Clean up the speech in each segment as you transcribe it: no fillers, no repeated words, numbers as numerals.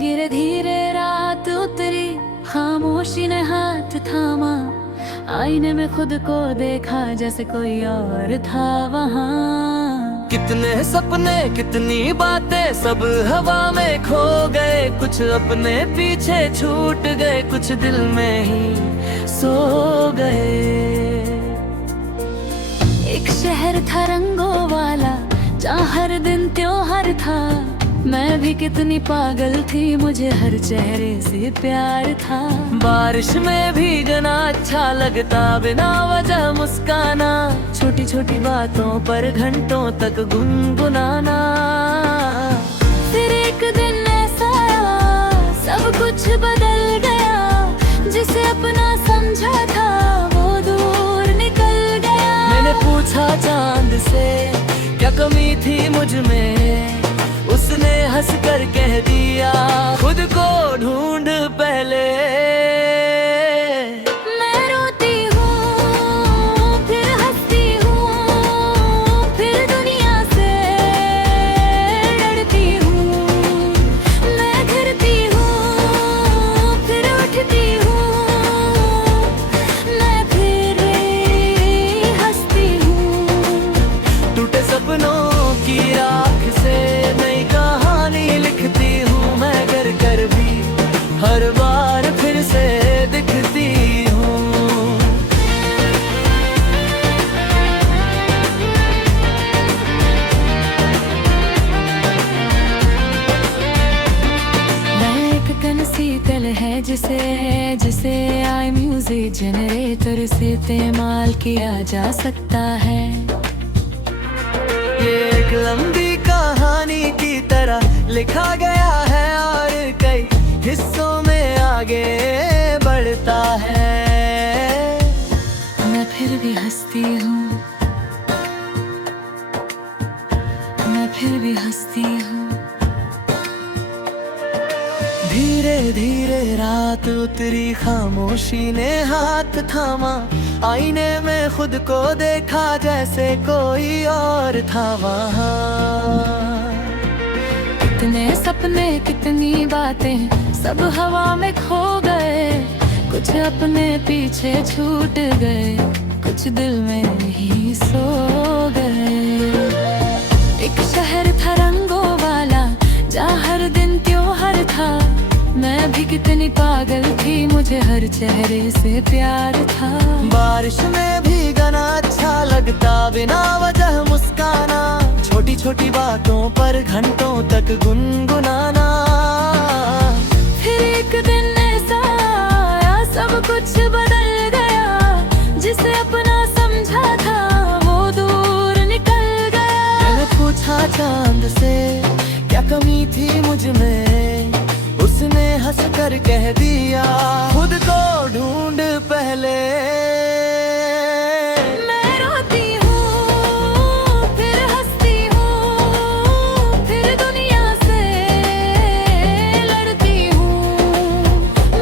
धीरे धीरे रात उतरी, खामोशी ने हाथ थामा। आईने में खुद को देखा जैसे कोई और था वहाँ। कितने सपने कितनी बातें सब हवा में खो गए। कुछ अपने पीछे छूट गए, कुछ दिल में ही सो गए। एक शहर था रंगों वाला, जहाँ हर दिन त्योहार था। मैं भी कितनी पागल थी, मुझे हर चेहरे से प्यार था। बारिश में भीगना अच्छा लगता, बिना वजह मुस्काना। छोटी छोटी बातों पर घंटों तक गुनगुनाना। फिर एक दिन ऐसा आया, सब कुछ बदल गया। जिसे अपना समझा था वो दूर निकल गया। मैंने पूछा चांद से क्या कमी थी मुझ में, उसने हंस कर कह दिया खुद को ढूंढ पहले। मैं रोती हूँ फिर हंसती हूँ, फिर दुनिया से डरती हूँ। मैं गिरती हूँ फिर उठती हूँ, मैं फिर हंसती हूँ। टूटे सपनों की राख से नई कहानी लिखती हूँ मैं, कर कर भी हर बार फिर से दिखती हूँ। मैं एक कंसीकल है जिसे आई म्यूजिक जनरेटर से इस्तेमाल किया जा सकता है। ये एक लंबी कहानी की तरह लिखा गया है और कई हिस्सों में आगे बढ़ता है। मैं फिर भी हंसती हूँ, मैं फिर भी हंसती हूँ। धीरे धीरे रात उतरी, खामोशी ने हाथ थामा। आईने में खुद को देखा जैसे कोई और था वहाँ। कितने सपने कितनी बातें सब हवा में खो गए। कुछ अपने पीछे छूट गए, कुछ दिल में ही सो गए। एक शहर था रंगों वाला, जहाँ हर दिन त्योहार था। मैं भी कितनी पागल थी, मुझे हर चेहरे से प्यार था। बारिश में भीगना अच्छा लगता, बिना वजह मुस्काना। छोटी छोटी बातों पर घंटों तक गुनगुनाना। फिर एक दिन ऐसा आया, सब कुछ बदल गया। जिसे अपना समझा था वो दूर निकल गया। मैंने पूछा चांद से क्या कमी थी मुझ में, उसने हंस कर कह दिया खुद को ढूंढ पहले। मैं रोती हूँ फिर हंसती हूँ, फिर दुनिया से लड़ती हूँ।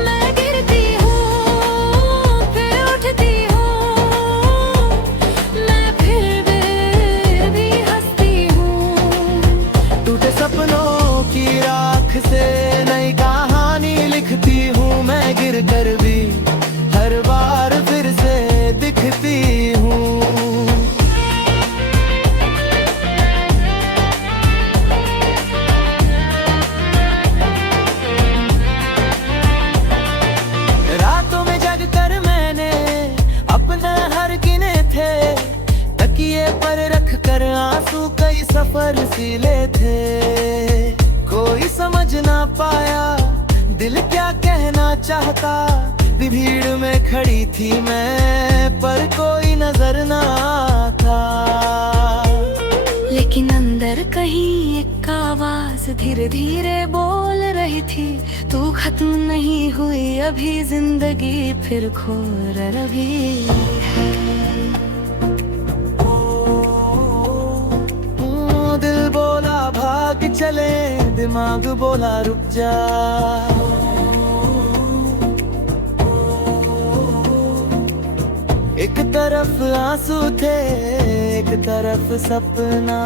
मैं गिरती हूँ फिर उठती हूँ, मैं फिर भी हंसती हूँ। टूटे सपनों की राख से नई कहानी लिखती हूँ मैं, गिर कर भी हर बार फिर से दिखती हूँ। रातों में जग कर मैंने अपना हर गिने थे, तकिए पर रख कर आंसू कई सफर सिले थे। कोई समझ ना पाया दिल क्या कहना चाहता। भीड़ में खड़ी थी मैं, पर कोई नजर ना था। लेकिन अंदर कहीं एक आवाज धीरे धीरे बोल रही थी, तू खत्म नहीं हुई अभी, जिंदगी फिर खो रही है। दिल बोला भाग चले, दिमाग बोला रुक जा। एक तरफ आंसू थे, एक तरफ सपना।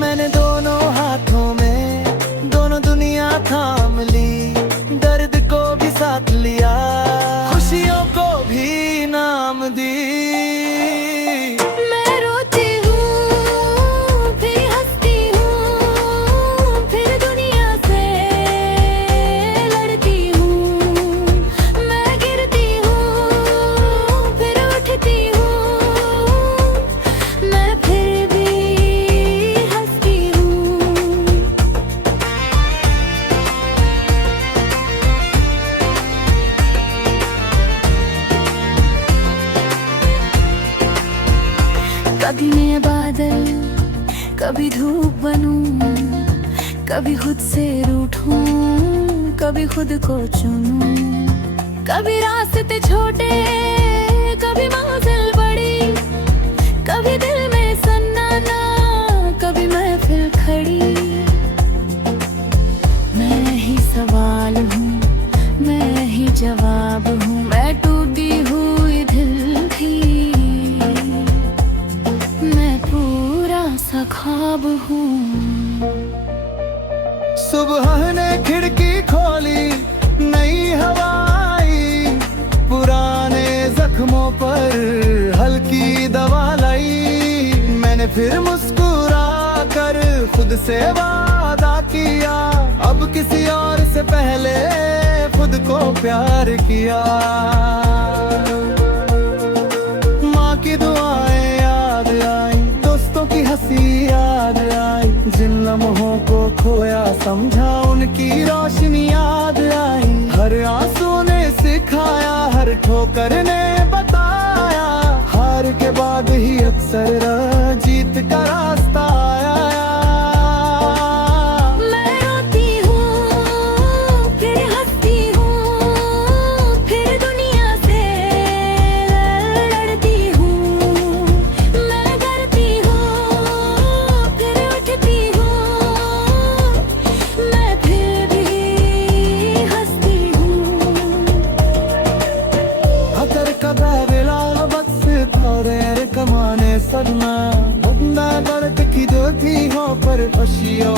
मैंने दोनों हाथों में दोनों दुनिया थाम ली, दर्द को भी साथ लिया, खुशियों को भी नाम दी। मैं रोती हूँ फिर हंसती हूँ, फिर दुनिया से लड़ती हूँ। मैं गिरती हूँ फिर उठती हूँ, मैं फिर भी हंसती हूँ। कभी मैं बादल, कभी धूप बनूं, कभी खुद से रूठूं, कभी खुद को चुनूं। कभी रास्ते छोटे, कभी मंजिल बड़ी, कभी दिल में सन्नाटा, कभी महफिल खड़ी। मैं ही सवाल हूँ, मैं ही जवाब हूँ, मैं टूटी हुई दिल थी, मैं पूरा सा ख्वाब हूँ। सुबह ने खिड़की खोली, नई हवा आई, पुराने जख्मों पर हल्की दवा लाई। मैंने फिर मुस्कुरा कर खुद से वादा किया, अब किसी और से पहले खुद को प्यार किया। माँ की दुआएं याद आई, दोस्तों की हंसी याद आई, जिन लम्हों को खोया समझा उनकी रोशनी याद आई। हर आंसू ने सिखाया, हर ठोकर ने बताया, हार के बाद ही अक्सर जीत का रास्ता आया। मैं रोती हूँ फिर हंसती हूँ, फिर दुनिया से लड़ती हूँ। मैं गिरती हूँ फिर उठती हूँ, मैं फिर भी हंसती हूँ। अगर कबेला बस तोरे कमाने सदमा, बंदा दर्द की जो थी हो पर खुशियों